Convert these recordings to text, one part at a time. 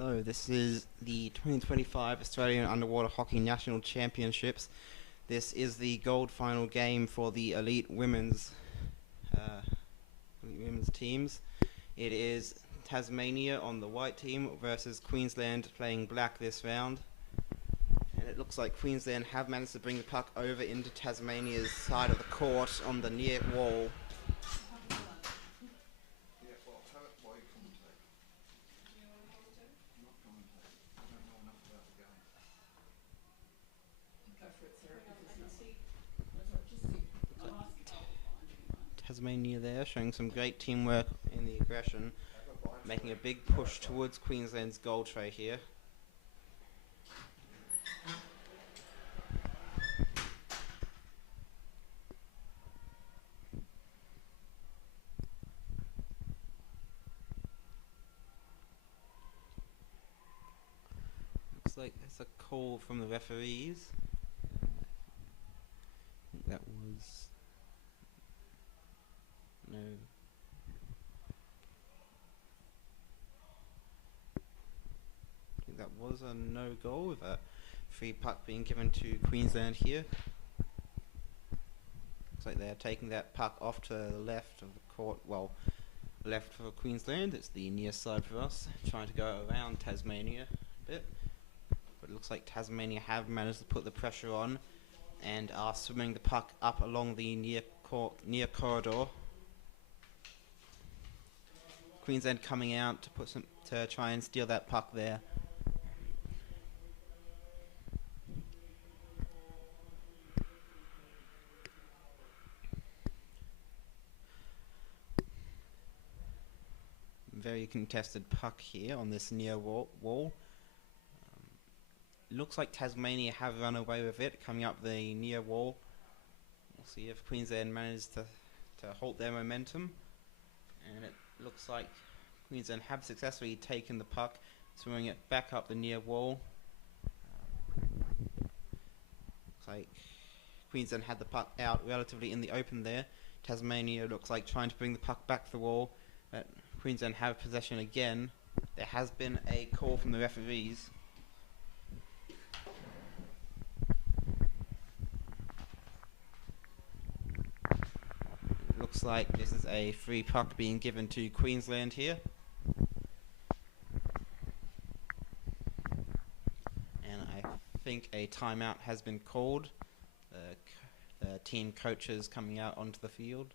Hello, this is the 2025 Australian Underwater Hockey National Championships. This is the gold final game for the elite women's teams. It is Tasmania on the white team versus Queensland playing black this round. And it looks like Queensland have managed to bring the puck over into Tasmania's side of the court on the near wall. Tasmania there showing some great teamwork in the aggression, making a big push towards Queensland's goal tray here. Looks like there's a call from the referees. I think that was no. I think that was a no goal with a free puck being given to Queensland here. Looks like they're taking that puck off to the left of the court. Well, left for Queensland. It's the near side for us, trying to go around Tasmania a bit. But it looks like Tasmania have managed to put the pressure on and are swimming the puck up along the near corridor. Queensland coming out to try and steal that puck there. Very contested puck here on this near wall. Looks like Tasmania have run away with it, coming up the near wall. We'll see if Queensland manages to halt their momentum. And it looks like Queensland have successfully taken the puck, swinging it back up the near wall. Looks like Queensland had the puck out relatively in the open there. Tasmania looks like trying to bring the puck back to the wall, but Queensland have possession again. There has been a call from the referees. Looks like this is a free puck being given to Queensland here. And I think a timeout has been called. The team coaches coming out onto the field.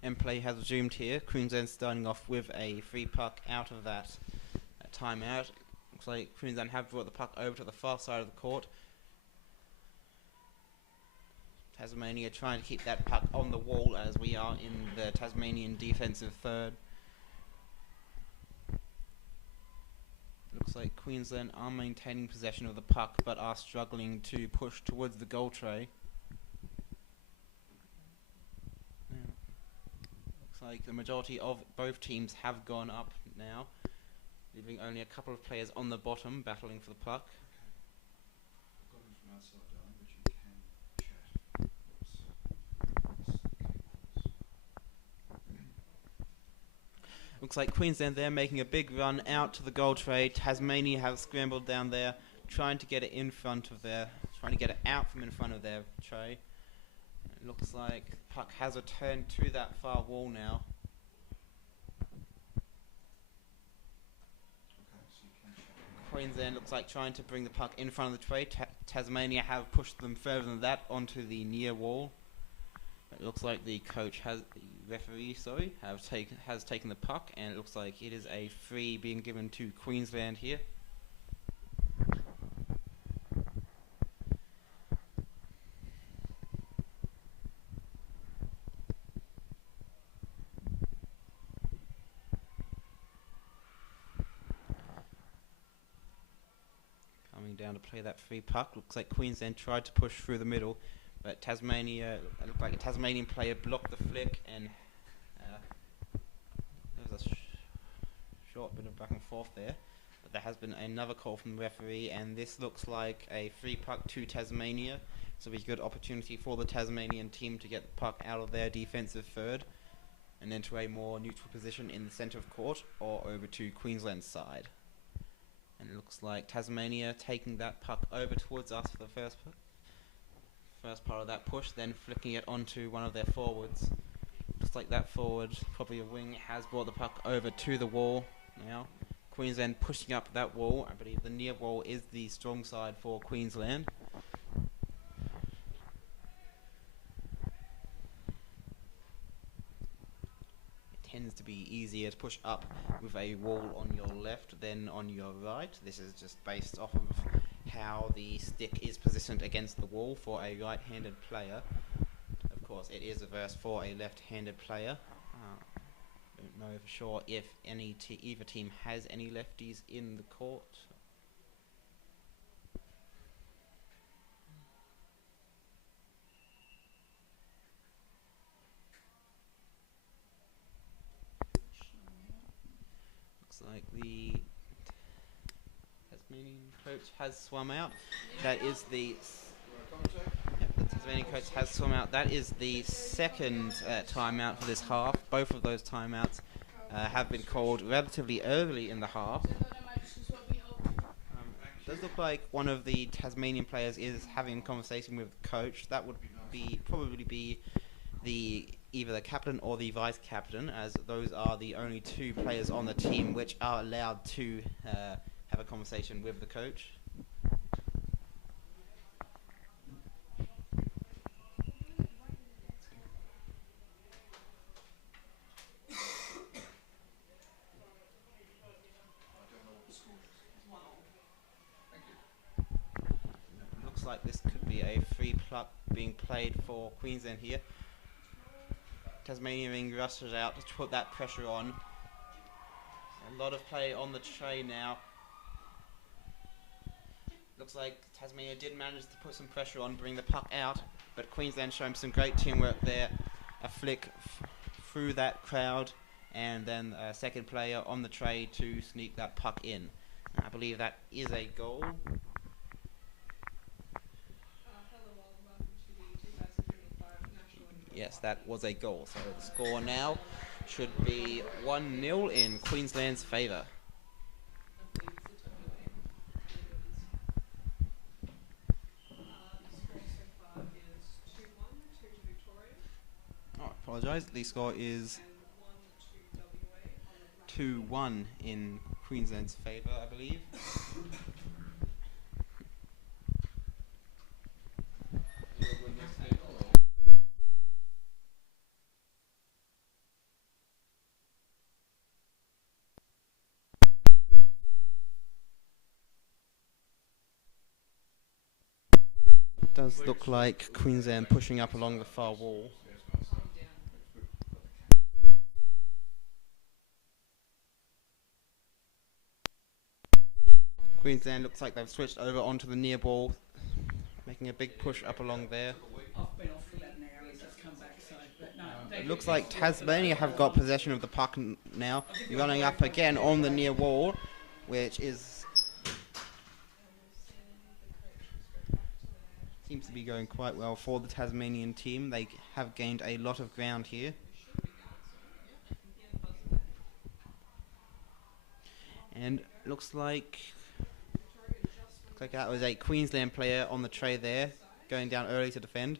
And play has resumed here. Queensland starting off with a free puck out of that timeout. Looks like Queensland have brought the puck over to the far side of the court. Tasmania trying to keep that puck on the wall as we are in the Tasmanian defensive third. Looks like Queensland are maintaining possession of the puck but are struggling to push towards the goal tray. Like the majority of both teams have gone up now, leaving only a couple of players on the bottom battling for the puck. Looks like Queensland there making a big run out to the goal tray. Tasmania have scrambled down there, trying to get it out from in front of their tray. It looks like the puck has returned to that far wall now. Queensland looks like trying to bring the puck in front of the tray. Tasmania have pushed them further than that onto the near wall. It looks like the referee, sorry, has taken the puck, and it looks like it is a free being given to Queensland here. Coming down to play that free puck. Looks like Queensland tried to push through the middle, but Tasmania, it looked like a Tasmanian player blocked the flick, and there was a short bit of back and forth there. But there has been another call from the referee, and this looks like a free puck to Tasmania. So a good opportunity for the Tasmanian team to get the puck out of their defensive third and into a more neutral position in the centre of court or over to Queensland's side. And it looks like Tasmania taking that puck over towards us for the first part of that push, then flicking it onto one of their forwards. Looks like that forward, probably a wing, has brought the puck over to the wall now. Queensland pushing up that wall. I believe the near wall is the strong side for Queensland. Tends to be easier to push up with a wall on your left than on your right. This is just based off of how the stick is positioned against the wall for a right-handed player. Of course, it is reversed for a left-handed player. Don't know for sure if either team has any lefties in the court. Like the Tasmanian coach has swum out. That is the Tasmanian coach has swum out. That is the second timeout for this half. Both of those timeouts have been called relatively early in the half. Does look like one of the Tasmanian players is having a conversation with the coach. That would probably be either the captain or the vice captain, as those are the only two players on the team which are allowed to have a conversation with the coach. Looks like this could be a free pluck being played for Queensland here. Tasmania being rushed out to put that pressure on. A lot of play on the tray now. Looks like Tasmania did manage to put some pressure on, bring the puck out, but Queensland showing some great teamwork there. A flick through that crowd, and then a second player on the tray to sneak that puck in. I believe that is a goal. Yes, that was a goal. So the score now should be 1-0 in Queensland's favour. Oh, apologise. The score is 2-1 in Queensland's favour, I believe. Does look like Queensland pushing up along the far wall. Queensland looks like they've switched over onto the near ball, making a big push up along there. It looks like Tasmania have got possession of the puck now, running up again on the near wall, which seems to be going quite well for the Tasmanian team. They have gained a lot of ground here. And looks like that was a Queensland player on the tray there, going down early to defend.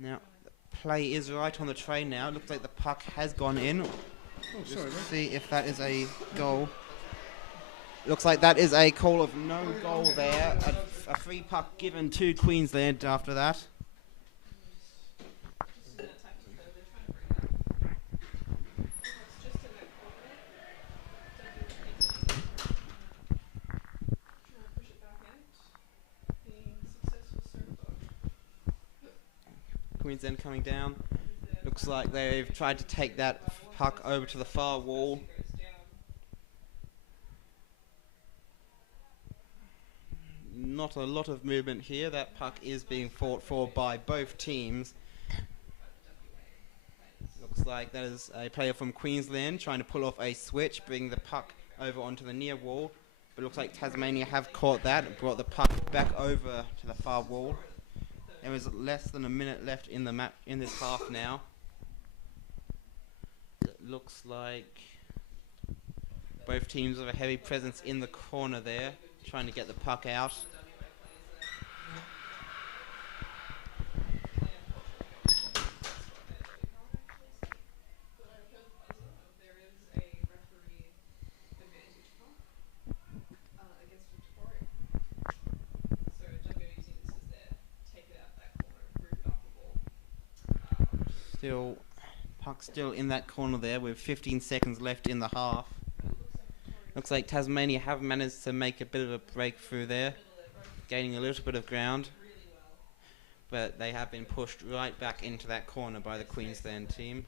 Now, the play is right on the tray now. Looks like the puck has gone in. Let's see if that is a goal. Looks like that is a call of no goal there. A free puck given to Queensland after that. Queensland coming down. Looks like they've tried to take that puck over to the far wall. Not a lot of movement here. That puck is being fought for by both teams. Looks like that is a player from Queensland trying to pull off a switch, bring the puck over onto the near wall. But it looks like Tasmania have caught that and brought the puck back over to the far wall. There is less than a minute left in the match in this half now. It looks like both teams have a heavy presence in the corner there, trying to get the puck out. Puck still in that corner there with 15 seconds left in the half. Looks like Tasmania have managed to make a bit of a breakthrough there, gaining a little bit of ground. But they have been pushed right back into that corner by the Queensland team.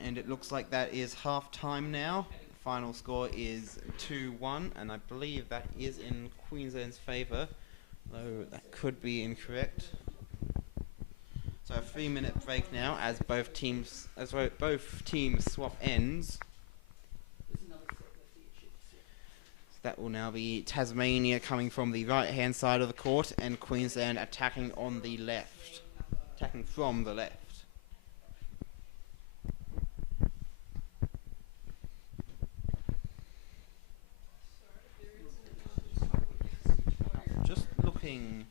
And it looks like that is half time now. The final score is 2-1, and I believe that is in Queensland's favour, though that could be incorrect. So a 3-minute break now as both teams swap ends. So that will now be Tasmania coming from the right hand side of the court and Queensland attacking on the left. Attacking from the left. Just looking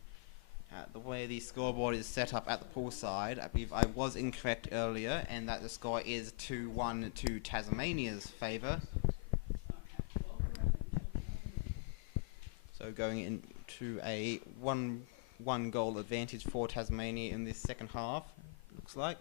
at the way the scoreboard is set up at the poolside, I believe I was incorrect earlier, and that the score is 2-1 to Tasmania's favour. So going into a 1 goal advantage for Tasmania in this second half, looks like.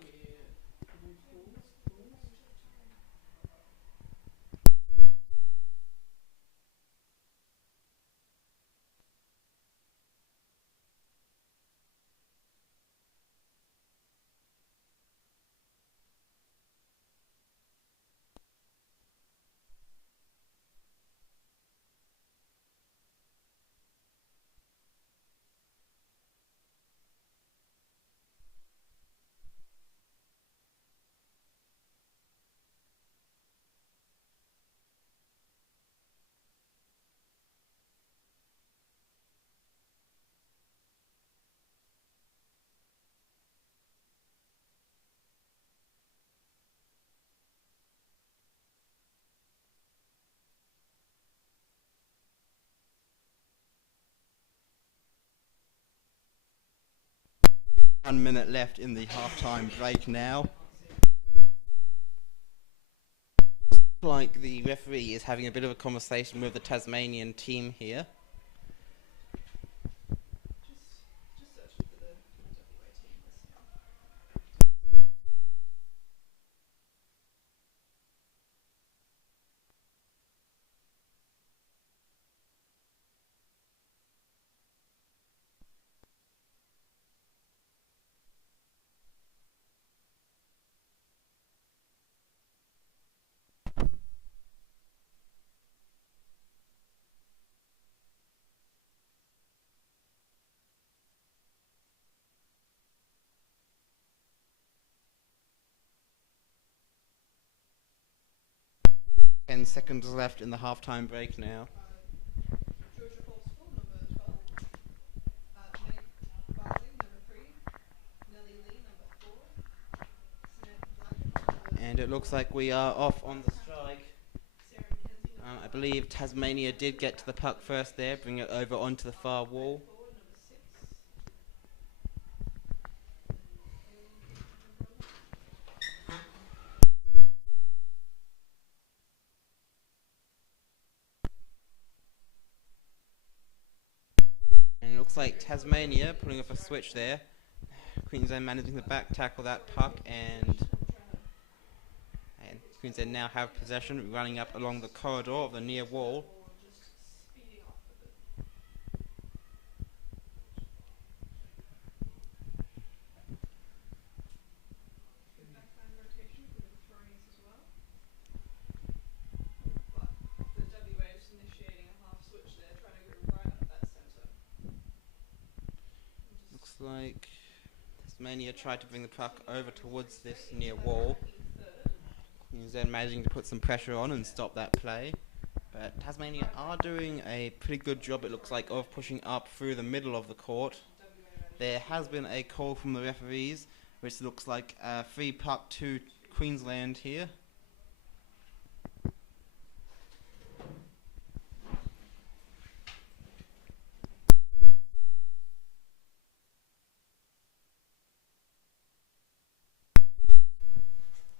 One minute left in the half-time break now. Like the referee is having a bit of a conversation with the Tasmanian team here. Ten seconds left in the half-time break now. And it looks like we are off on the strike. I believe Tasmania did get to the puck first there, bring it over onto the far wall. And it looks like Tasmania pulling off a switch there. Queensland managing to back tackle that puck, and Queensland now have possession, running up along the corridor of the near wall. Tasmania tried to bring the puck over towards this near wall. Queensland managing to put some pressure on and stop that play. But Tasmania are doing a pretty good job, it looks like, of pushing up through the middle of the court. There has been a call from the referees, which looks like a free puck to Queensland here.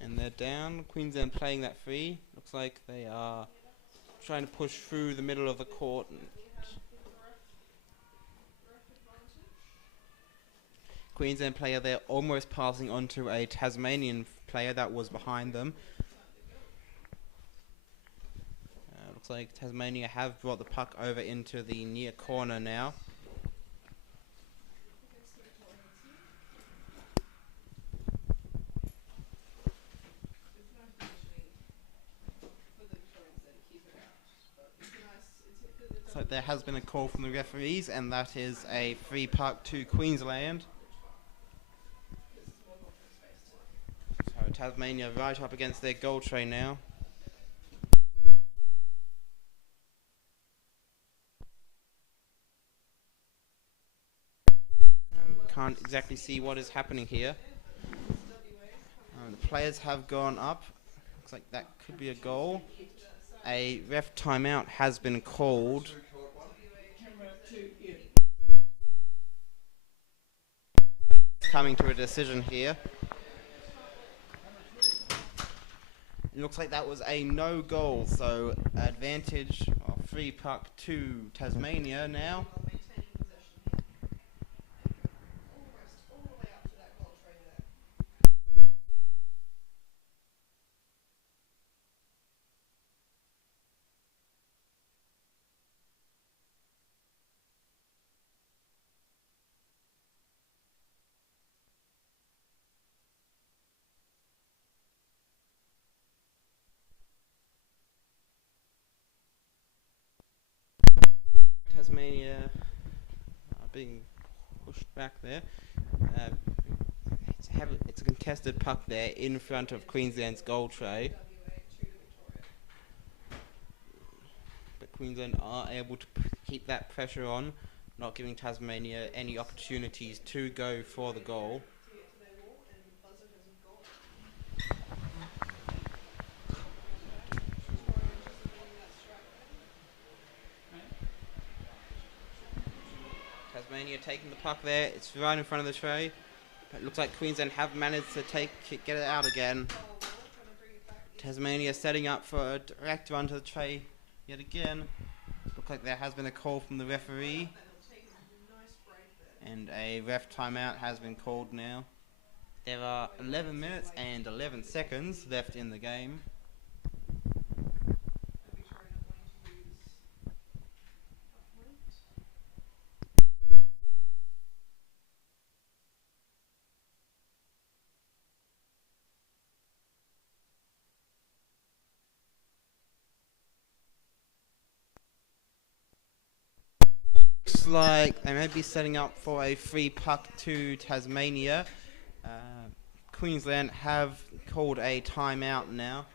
And they're down. Queensland playing that free. Looks like they are trying to push through the middle of the court. Queensland player there almost passing onto a Tasmanian player that was behind them. Looks like Tasmania have brought the puck over into the near corner now. So there has been a call from the referees, and that is a free puck to Queensland. So Tasmania right up against their goal tray now. Can't exactly see what is happening here. The players have gone up. Looks like that could be a goal. A ref timeout has been called. Coming to a decision here. It looks like that was a no goal, so advantage or free puck to Tasmania now. Tasmania being pushed back there. It's a contested puck there in front of Queensland's goal tray. But Queensland are able to keep that pressure on, not giving Tasmania any opportunities to go for the goal. Tasmania taking the puck there. It's right in front of the tray. But it looks like Queensland have managed to get it out again. Tasmania setting up for a direct run to the tray yet again. Looks like there has been a call from the referee. And a ref timeout has been called now. There are 11 minutes and 11 seconds left in the game. Looks like they may be setting up for a free puck to Tasmania. Queensland have called a timeout now.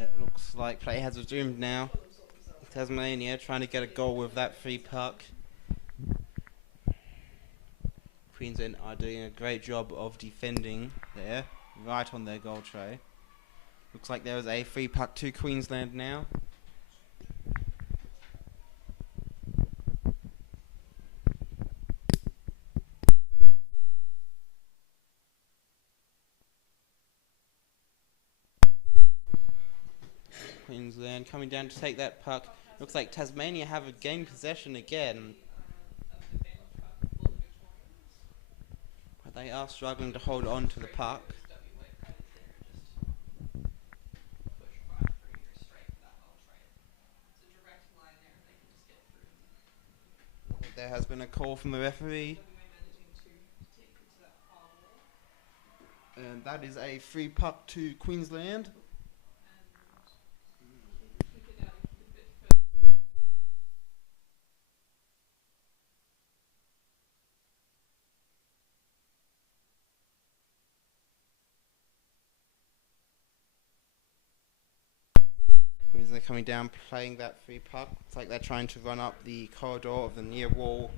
It looks like play has resumed now. Tasmania trying to get a goal with that free puck. Queensland are doing a great job of defending there, right on their goal tray. Looks like there is a free puck to Queensland now. Queensland coming down to take that puck. Looks like Tasmania have gained possession again. But they are struggling to hold on to the puck. There has been a call from the referee. And that is a free puck to Queensland. Queensland coming down, playing that free puck. It's like they're trying to run up the corridor of the near wall.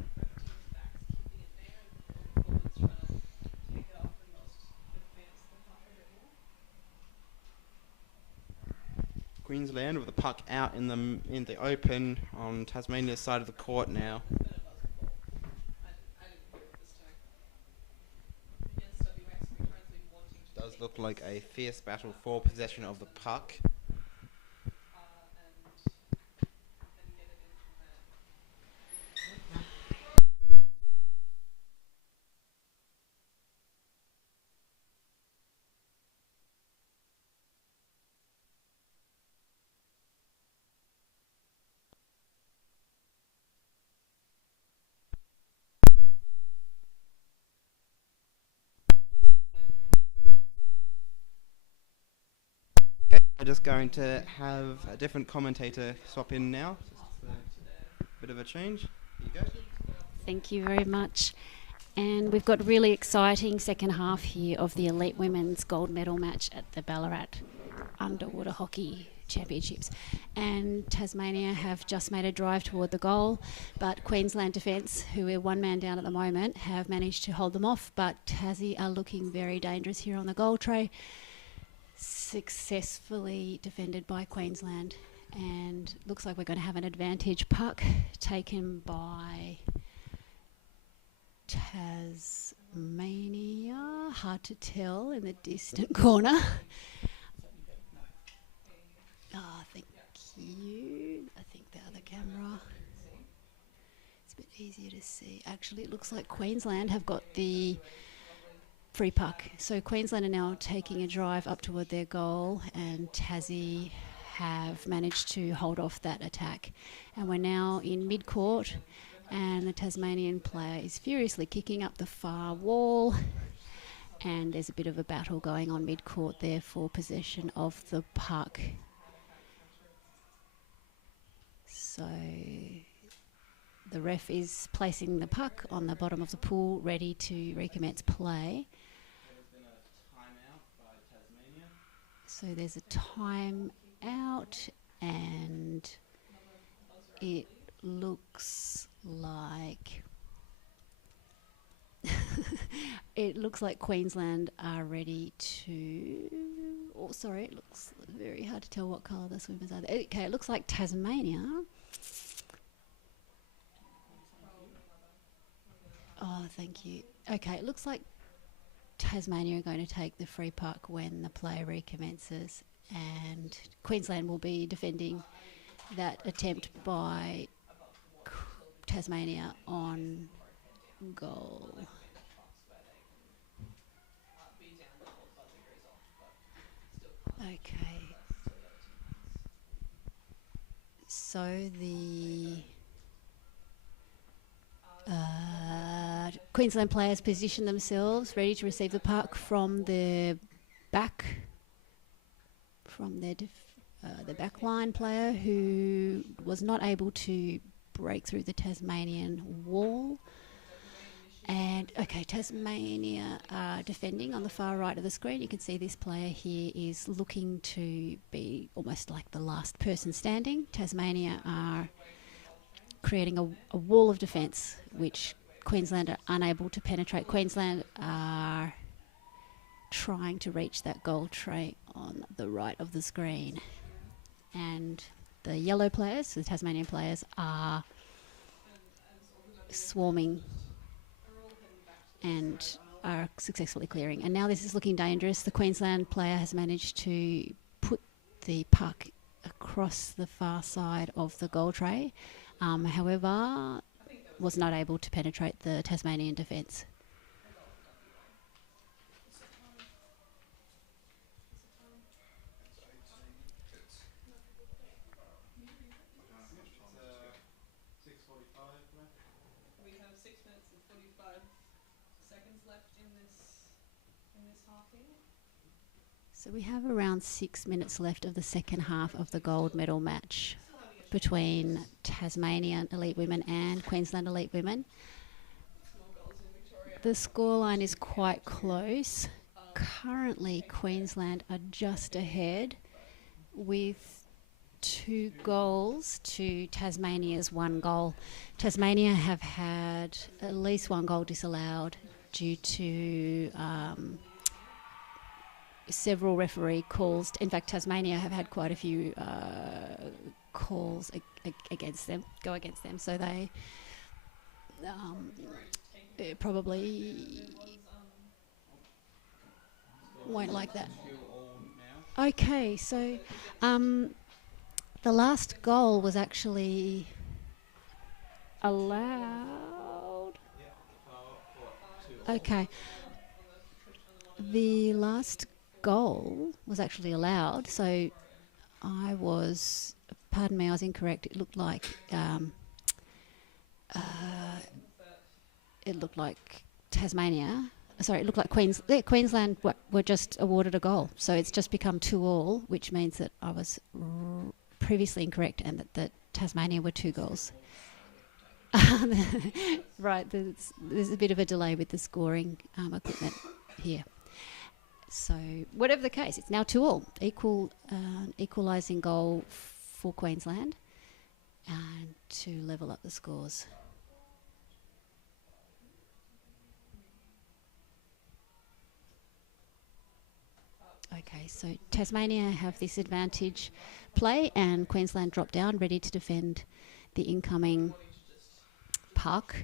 Queensland with the puck out in the open on Tasmania's side of the court now. Does look like a fierce battle for possession of the puck. We're just going to have a different commentator swap in now. Just a bit of a change. Here you go. Thank you very much. And we've got a really exciting second half here of the Elite Women's Gold Medal match at the Ballarat Underwater Hockey Championships. And Tasmania have just made a drive toward the goal, but Queensland Defence, who are one man down at the moment, have managed to hold them off. But Tassie are looking very dangerous here on the goal tray. Successfully defended by Queensland, and looks like we're going to have an advantage puck taken by Tasmania. Hard to tell in the distant corner. Thank you. I think the other camera. It's a bit easier to see. Actually, it looks like Queensland have got the free puck. So Queensland are now taking a drive up toward their goal, and Tassie have managed to hold off that attack. And we're now in mid-court, and the Tasmanian player is furiously kicking up the far wall, and there's a bit of a battle going on mid-court there for possession of the puck. So the ref is placing the puck on the bottom of the pool, ready to recommence play. So there's a time out, and it looks like Queensland are ready to. Oh, sorry, it looks very hard to tell what colour the swimmers are. Okay, it looks like Tasmania. Oh, thank you. Okay, it looks like Tasmania are going to take the free puck when the play recommences, and Queensland will be defending that attempt by Tasmania on goal. Okay. So the Queensland players position themselves ready to receive the puck from the back, from their the backline player who was not able to break through the Tasmanian wall. And okay, Tasmania are defending on the far right of the screen. You can see this player here is looking to be almost like the last person standing. Tasmania are creating a wall of defence, which Queensland are unable to penetrate. Queensland are trying to reach that goal tray on the right of the screen. And the yellow players, the Tasmanian players, are swarming and are successfully clearing. And now this is looking dangerous. The Queensland player has managed to put the puck across the far side of the goal tray. However, was not able to penetrate the Tasmanian defence. We have 6 minutes and 45 seconds left in this half here. So we have around 6 minutes left of the second half of the gold medal match between Tasmanian elite women and Queensland elite women. The scoreline is quite close. Currently, Queensland are just ahead with 2 goals to Tasmania's 1 goal. Tasmania have had at least 1 goal disallowed due to several referee calls. In fact, Tasmania have had quite a few calls against them, so they probably won't like that. Okay, so the last goal was actually allowed. Okay. The last goal was actually allowed, so I was incorrect. It looked like Tasmania. Sorry, it looked like Queensland were just awarded a goal, so it's just become 2-2, which means that I was previously incorrect and that Tasmania were 2 goals. Right, there's a bit of a delay with the scoring equipment here. So whatever the case, it's now 2-2, equalising goal for Queensland, and to level up the scores. Okay, so Tasmania have this advantage play, and Queensland drop down, ready to defend the incoming puck.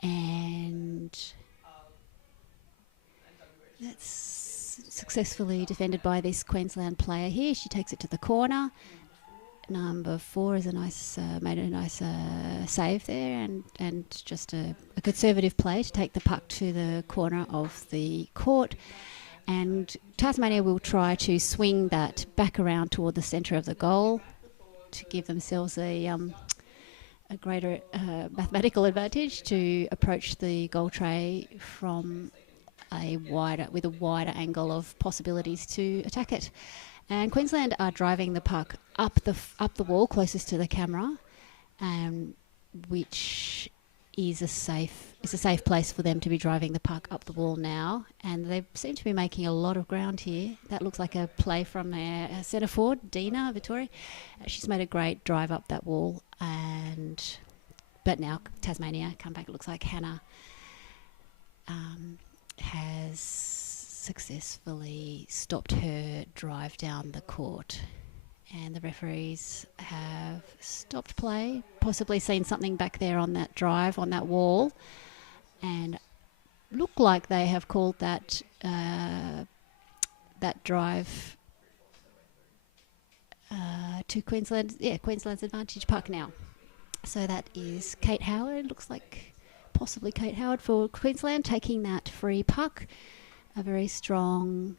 And that's successfully defended by this Queensland player here. She takes it to the corner. Number 4 is made a nice save there, and just a conservative play to take the puck to the corner of the court. And Tasmania will try to swing that back around toward the centre of the goal to give themselves a greater mathematical advantage to approach the goal tray from with a wider angle of possibilities to attack it. And Queensland are driving the puck up the wall closest to the camera, which is a safe place for them to be driving the puck up the wall now. And they seem to be making a lot of ground here. That looks like a play from their centre forward, Dina Vittori. She's made a great drive up that wall, but now Tasmania come back. It looks like Hannah has successfully stopped her drive down the court, and the referees have stopped play, possibly seen something back there on that drive, on that wall, and look like they have called that drive to Queensland. Yeah, Queensland's advantage puck now. So that is Kate Howard. Looks like possibly Kate Howard for Queensland taking that free puck. A very strong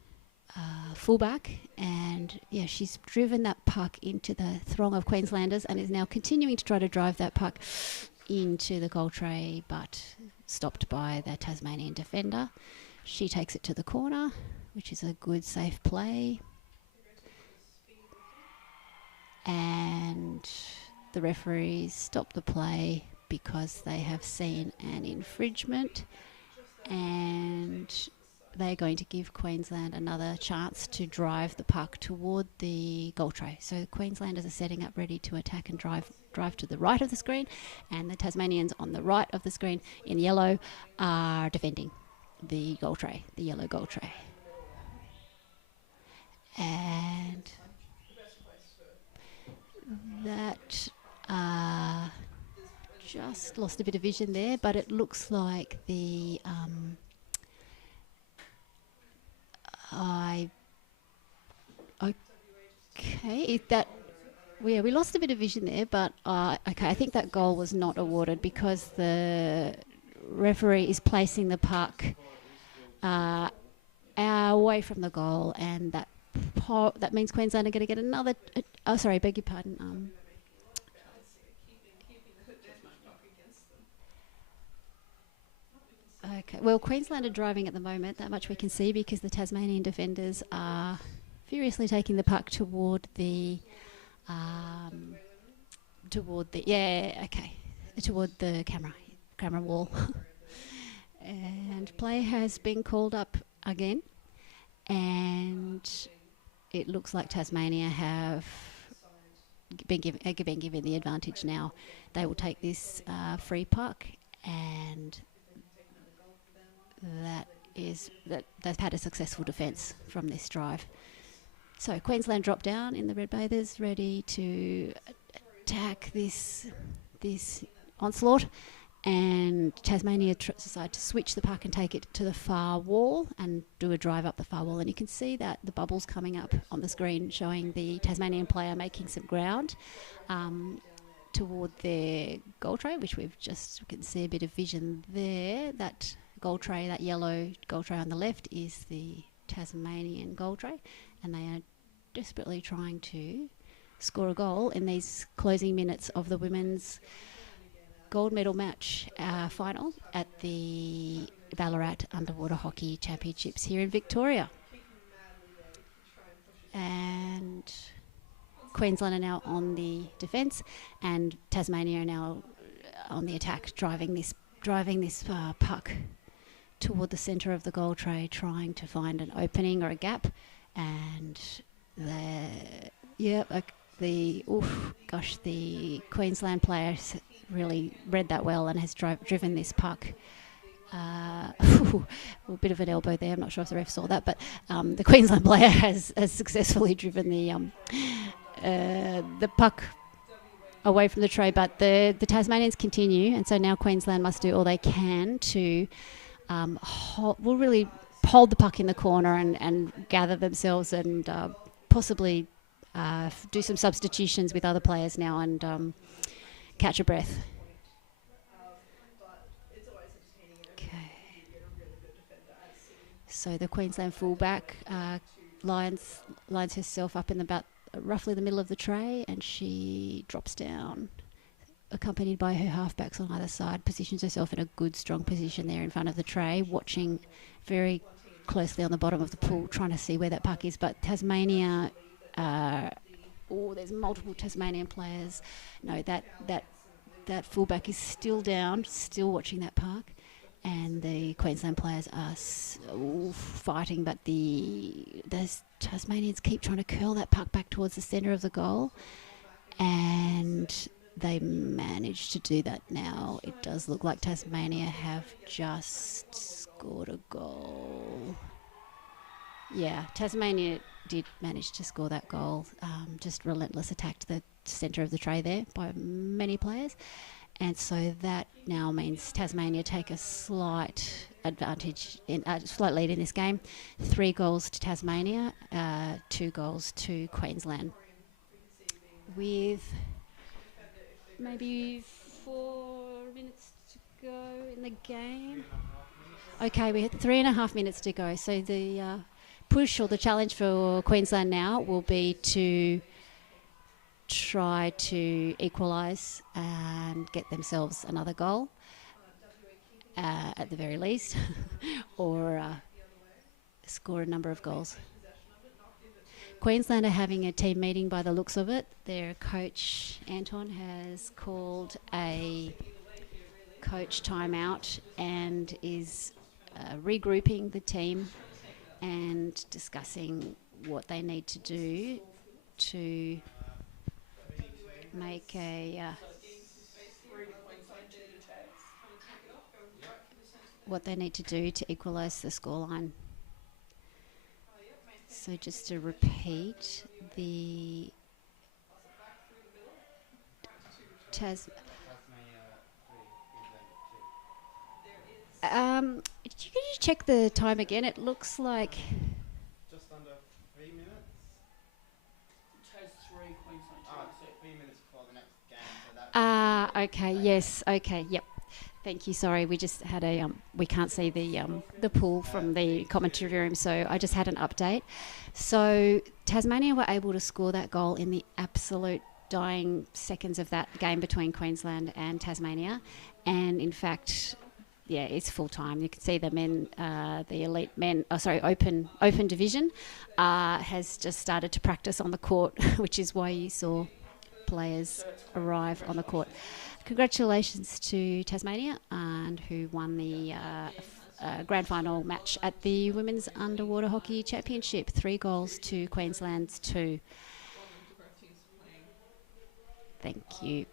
fullback, and yeah, she's driven that puck into the throng of Queenslanders and is now continuing to try to drive that puck into the goal tray, but stopped by the Tasmanian defender. She takes it to the corner, which is a good, safe play. And the referees stop the play because they have seen an infringement, and they're going to give Queensland another chance to drive the puck toward the goal tray. So the Queenslanders are setting up ready to attack and drive to the right of the screen, and the Tasmanians on the right of the screen in yellow are defending. the goal tray, the yellow goal tray. And that just lost a bit of vision there, but it looks like the we lost a bit of vision there, but okay, I think that goal was not awarded because the referee is placing the puck away from the goal, and that means Queensland are going to get another. Sorry, beg your pardon. Okay, well, Queensland are driving at the moment. That much we can see because the Tasmanian defenders are furiously taking the puck toward the camera wall. And play has been called up again, and it looks like Tasmania have been given the advantage now. They will take this free puck, and they've had a successful defence from this drive. So Queensland drop down in the Red Bathers, ready to attack this onslaught, and Tasmania decide to switch the puck and take it to the far wall and do a drive up the far wall. And you can see that the bubbles coming up on the screen showing the Tasmanian player making some ground toward their goal tray, which we can see a bit of vision there. That goal tray, that yellow goal tray on the left, is the Tasmanian goal tray, and they are desperately trying to score a goal in these closing minutes of the women's gold medal match final at the Ballarat Underwater Hockey Championships here in Victoria. And Queensland are now on the defence, and Tasmania are now on the attack, driving this puck toward the centre of the goal tray, trying to find an opening or a gap. And the Queensland players really read that well and has driven this puck. A bit of an elbow there. I'm not sure if the ref saw that, but the Queensland player has successfully driven the puck away from the tray. But the Tasmanians continue, and so now Queensland must do all they can to really hold the puck in the corner and gather themselves and possibly do some substitutions with other players now and catch a breath. Okay. So the Queensland fullback lines herself up in about roughly the middle of the tray, and she drops down, accompanied by her halfbacks on either side, positions herself in a good, strong position there in front of the tray, watching very closely on the bottom of the pool, trying to see where that puck is. But Tasmania, there's multiple Tasmanian players. No, that fullback is still down, still watching that puck, and the Queensland players are fighting, but the Tasmanians keep trying to curl that puck back towards the centre of the goal, and they managed to do that now. It does look like Tasmania have just scored a goal. Yeah, Tasmania did manage to score that goal. Just relentless attack to the centre of the tray there by many players. And so that now means Tasmania take a slight advantage, slight lead in this game. 3 goals to Tasmania, 2 goals to Queensland. With maybe 4 minutes to go in the game. Okay, we had 3.5 minutes to go. So the push or the challenge for Queensland now will be to try to equalise and get themselves another goal at the very least, or score a number of goals. Queensland are having a team meeting by the looks of it. Their coach, Anton, has called a coach timeout and is regrouping the team and discussing what they need to do to make a what they need to do to equalise the scoreline. So just to repeat, the Tas. Could you check the time again? It looks like Just under 3 minutes. TAS 3, Queensland 2. Ah, 3 minutes before the next game. So that. okay, yes, okay, yep. Thank you. Sorry, we just had a we can't see the pool from the commentary room, so I just had an update. So Tasmania were able to score that goal in the absolute dying seconds of that game between Queensland and Tasmania, and in fact, yeah, it's full time. You can see the men, the elite men, open division, has just started to practice on the court, which is why you saw players arrive on the court. Congratulations to Tasmania, and who won the grand final match at the Women's Underwater Hockey Championship. 3 goals to Queensland's 2. Thank you.